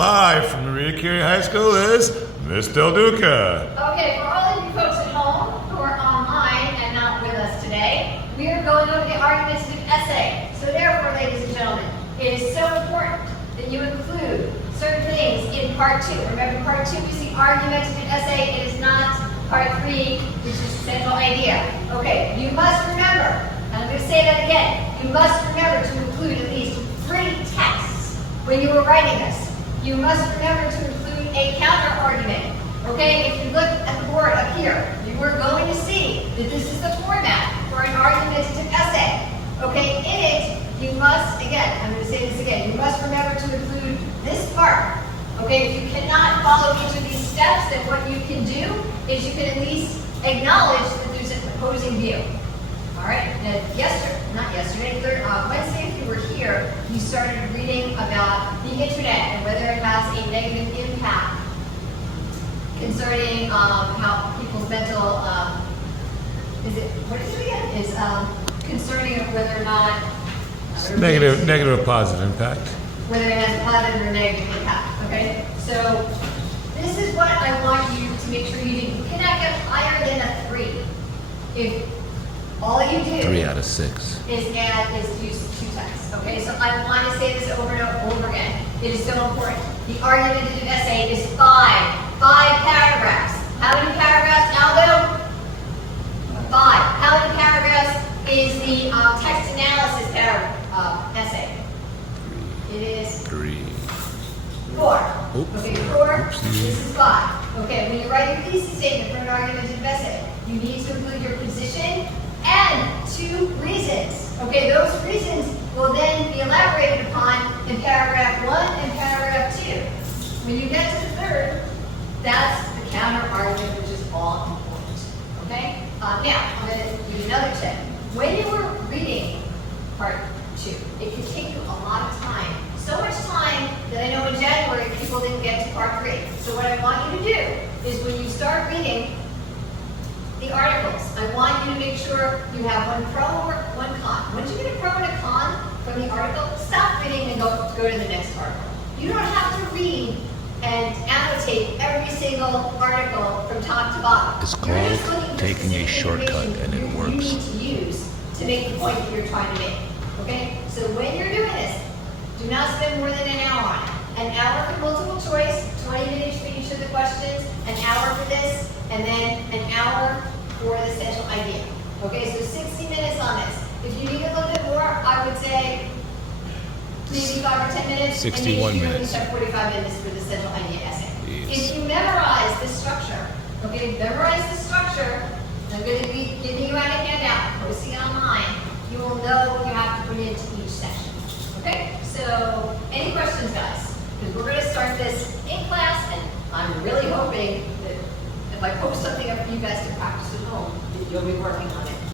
live from Marina Curie High School is Miss Delduca. Okay, for all of you folks at home who are online and not with us today, we are going over the argumentative essay. So therefore, ladies and gentlemen, it is so important that you include certain things in part 2. Remember, part 2 is the argumentative essay. It is not part 3, which is the central idea. Okay, you must remember, and I'm going to say that again, you must remember to include at least 3 texts when you are writing this. You must remember to include a counter argument. Okay, if you look at the board up here, you are going to see that this is the format for an argumentative essay. Okay, in it, you must, again, I'm going to say this again, you must remember to include this part. Okay, if you cannot follow each of these steps, then what you can do is you can at least acknowledge that there's an opposing view. All right, now Wednesday, if you were here, you started reading about the internet and whether it has a negative impact concerning how people's mental, what is it again? Is concerning whether or not Negative or positive impact. whether it has a positive or negative impact, okay? So this is what I want you to make sure you do. You cannot get higher than a 3 if all you do 3 out of 6. is use 2 texts, okay? So I want to say this over and over again. It is so important. The argumentative essay is 5 paragraphs. How many paragraphs, Aldo? 5. How many paragraphs is the text analysis essay? It is 3. 4. Oops. Okay, 4. This is 5. Okay, when you write your thesis statement for an argumentative essay, you need to include your position and 2 reasons. Okay, those reasons will then be elaborated upon in paragraph 1 and paragraph 2. When you get to the 3rd, that's the counter argument, which is all important. Okay? Now, I'm going to give you another tip. When you were reading part 2, it can take you a lot of time. So much time that I know in January people didn't get to part 3. So what I want you to do is when you start reading the articles, I want you to make sure you have 1 pro or 1 con. Once you get a pro and a con from the article, stop reading and go to the next article. You don't have to read and annotate every single article from top to bottom. It's called taking a shortcut, and it works. You need to use to make the point that you're trying to make. Okay? So when you're doing this, do not spend more than an hour on it. An hour for multiple choice, 20 minutes for each of the questions, an hour for this, and then an hour for the central idea. Okay, so 60 minutes on this. If you need a little bit more, I would say maybe 5 or 10 minutes. 61 and minutes. Have 45 minutes for the central idea essay. Yes. If you memorize this structure, okay, memorize the structure. I'm going to be giving you out a handout, posting it online. You will know what you have to put into each section. Okay, so any questions, guys? Because we're going to start this in class, and I'm really hoping that if I post something up for you guys to practice at home, that you'll be working on it.